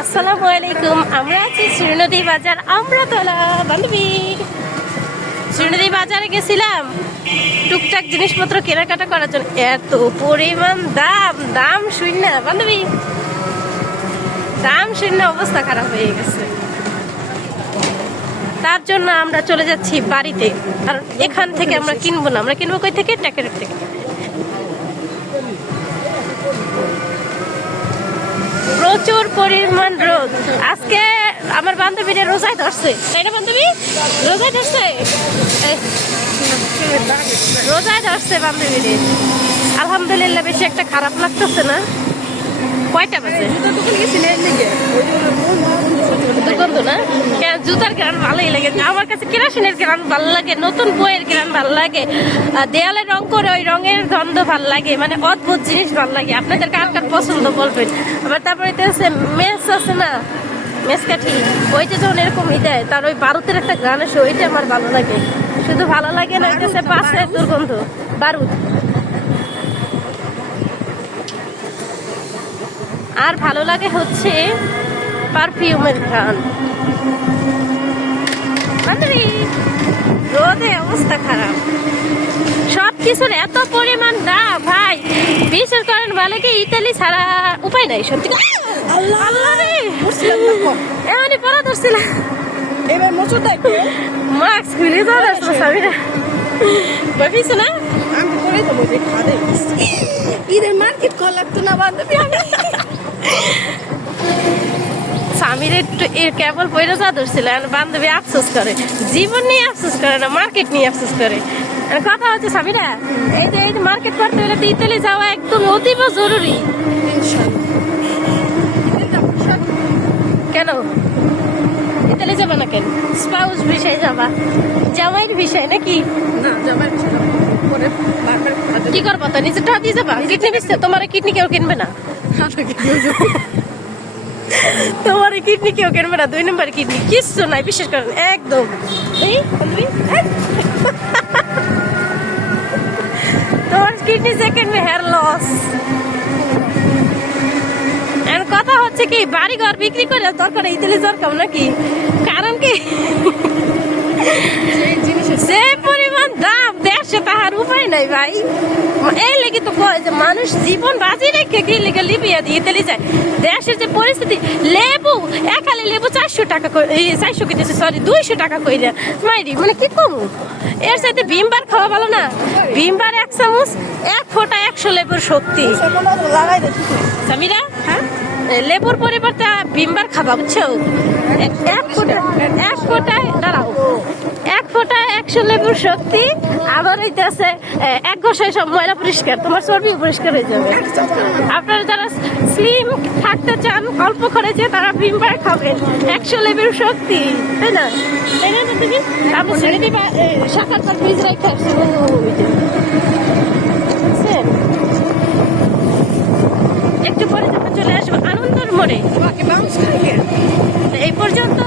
আসসালামু আলাইকুম। আমরা আছি শ্রীনদী বাজার আমরাতলা বান্ধবী। শ্রীনদী বাজারে গেছিলাম টুকটাক জিনিসপত্র কেনাকাটা করার জন্য। এত পরিমাণ দাম, দাম শূন্য বান্ধবী, দাম শূন্য, অবস্থা খারাপ হয়ে গেছে। তার জন্য আমরা চলে যাচ্ছি বাড়িতে। আর এখান থেকে আমরা কিনবো না, আমরা কিনবো কই থেকে? ট্যাকের থেকে। প্রচুর পরিমাণ রোদ। আজকে আমার বান্ধবীরা রোজায় ধরছে, তাই না বান্ধবী? রোজায় ধরছে, রোজায় ধরছে বান্ধবীরে। আলহামদুলিল্লাহ, বেশি একটা খারাপ লাগতেছে না। কয়টা বাজে? দুর্গন্ধ না? কেন? জুতার গ্রান ভালোই লাগে আমার কাছে। কেরাসিনের গ্রান ভালো লাগে, নতুন বইয়ের গ্রান ভালো লাগে, দেয়ালে রং করে ওই রঙের গন্ধ ভালো লাগে, মানে অদ্ভুত জিনিস ভালো লাগে। আপনাদের কার কার পছন্দ বলবেন। আবার তারপরে মেস আছে না, মেস কাঠি, ওইটা যখন এরকম দেয় তার ওই বারুদের একটা গ্রান আসে, ওইটা আমার ভালো লাগে। শুধু ভালো লাগে না, কাছে পাশের দুর্গন্ধ বারুদ। আর ভালো লাগে হচ্ছে পারফিউমের ঘ্রাণ। রোদে অবস্থা খারাপ, সব কিছুর এত পরিমাণ দাম ভাই। বিশেষ করেন ভালো কি ইতালি ছাড়া উপায় নাই। সত্যি আল্লাহ রে, এমনই পড়া ধরছিলাম। এবার মোচর দেখে মাস্ক খুলে যাওয়া যাচ্ছে সাবিরা, ভাবিছো না? আমি করে দেবো যে খাদে ঈদের মার্কেট কল লাগতো না বান্ধবী। স্বামীর একটু এর কেবল পয়লা যা ধরছিল, বান্ধবী আফসোস করে। জীবন নিয়ে আফসোস করে না, মার্কেট নিয়ে আফসোস করে। কথা হচ্ছে স্বামীরা, এই যে মার্কেট করতে হলে তো ইতালি যাওয়া একদম অতীব জরুরি। কেন ইতালি যাবা না? কেন? স্পাউস ভিসায় যাবা? জামাইয়ের ভিসায় নাকি? না জামাই পরে কি করবো তো? নিজে টাকা দিয়ে যাবা? কিডনি বেচতে? তোমার কিডনি কেউ কিনবে না, তোমার কিডনি কেউ কিনবে না। 2 নম্বর কিডনি কিচ্ছু নাই, বিশেষ করেন একদম। তোমার কিডনি যে কিনবে হেয়ার লস। কথা হচ্ছে কি, বাড়ি ঘর বিক্রি করে দরকার ইতালি দরকার নাকি? কারণ কি, যে পরিমাণ দাম দেশে তাহার উপায় নাই ভাই। এই লেগে তো কয় যে মানুষ জীবন বাজি রেখে কি লেগে লিবিয়া দিয়ে ইতালি যায়। দেশের যে পরিস্থিতি, লেবু একালি লেবু 400 টাকা, 400 কিনেছে, সরি 200 টাকা কইলে মাইরি, মানে কি কম। এর সাথে ভীমবার খাওয়া ভালো না? ভীমবার 1 চামচ, 1 ফোঁটা 100 লেবুর শক্তি। লাগাই দেখি সামিরা, হ্যাঁ, লেবুর পরিবর্তে ভীমবার খাবা, বুঝছো? 1 ফোঁটা দাঁড়াও, 1 ফোঁটা 100 লেবুর শক্তি। আবার হইতে আছে 1 ঘষায় সব ময়লা পরিষ্কার, তোমার চর্বি পরিষ্কার হয়ে যাবে। আপনারা যারা স্লিম থাকতে চান অল্প খরচে, তারা ভীমবার খাবেন, 100 লেবুর শক্তি, তাই না? তাই না তুমি? আমি ছেড়ে দিবা, শাখার পর ফ্রিজ রেখে আসছি। একটু পরে যখন চলে আসবো আনন্দর মোড়ে। বাউন্স খাই এই পর্যন্ত